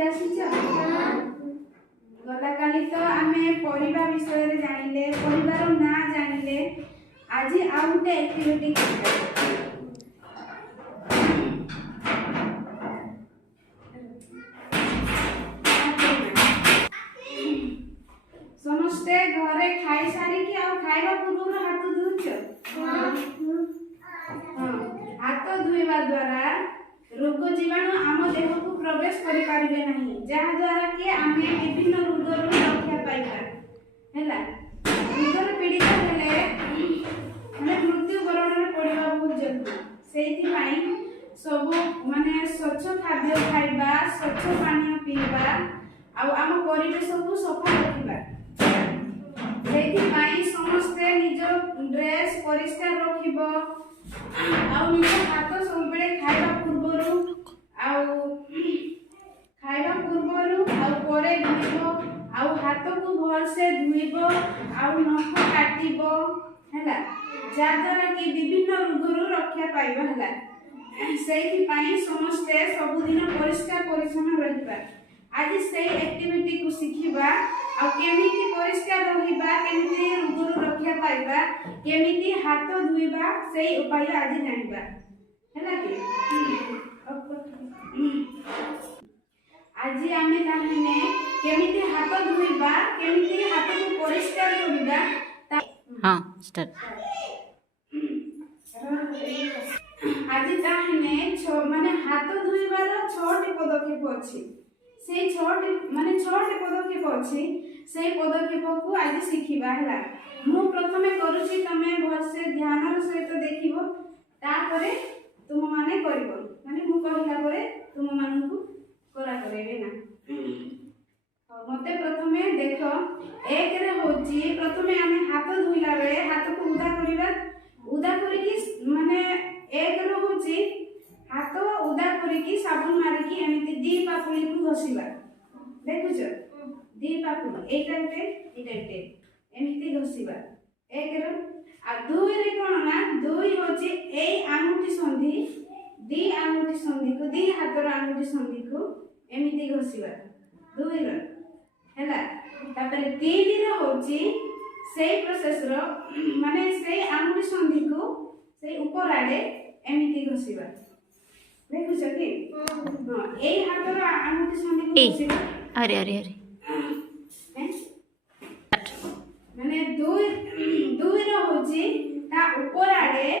पढ़ी आसीच गला काली तो आमे परिवार विषय रे जानिले परिवार ना जानिले आज आ गोटे एक्टिविटी करबा समस्ते घरे खाई सारी कि आ खाइबा पूर्व हाथ धुछ हाथ धोइबा द्वारा रोग जीवाणु आम देह को प्रवेश करि पारिबे नहीं जहा द्वारा कि आमे विभिन्न रोग रो रक्षा पाइबा हैला रोगर पीड़ित हेले माने मृत्यु वरण रे पड़िबा बहुत जल्दी सेहि पई सब माने स्वच्छ खाद्य खाइबा स्वच्छ पानी पीबा आ आम परिवेश को सफा रखिबा सेहि पई समस्ते निज ड्रेस परिष्कार रखिबो आ निज हाथ सबले खाइबा पूर्वरु खाइबा पूर्वरु परे धुइबो हाथ को भल से धुइबो नख काटिबो हैला जा द्वारा कि विभिन्न रोगरु रक्षा पाइबा हैला सेहि पई समस्ते सब दिन परिष्कार परिच्छन्न रहिबा आज से एक्टिविटी को सिखिबा आ केमिति परिष्कार रहिबा केमिति रोगरु रक्षा पाइबा केमिति हाथ धुइबा सेही उपाय आज जानिबा हैला कि आज आमे ताहने केमिति हाथ धुइबा केमिति हाथ को परिष्कार करिबा हां स्टार्ट आज ताहने माने हाथ धुइबार 6 टी पदक्षेप अछि से 6 माने 6 टी पदक्षेप अछि से पदक्षेप को आज सिखिबा हैला मु प्रथमे करूची तमे भल से ध्यान सहित देखिबो तापरे तुम माने करबो माने मु कहिला परे तुम मानन को करा करेबे ना मते प्रथमे देखो एक रे होची प्रथमे आमे हाथ धुइला बेले हाथ को उदा करिकी माने एक रो होची हाथ उदा करिकी साबुन मारिकी एमिति दी पापुली को घसिबा देखुछ दी पापुली एटा एमिति घसिबा एक रो आ दुई रे कोन ना दुई होची ए आंगुठी संधि दी आंगुठी संधि को दी हाथर आंगुठी संधि को एमिति घसिबा दुई रो हैला तापर तीन रो होची सेही प्रोसेस रो माने सेही आंगुठी संधि को सेही ऊपर आडे एमिति घसिबा देखुछ कि हां ए हाथर आंगुठी संधि को घसिबा अरे अरे अरे माने दुई रो होची ता ऊपर आडे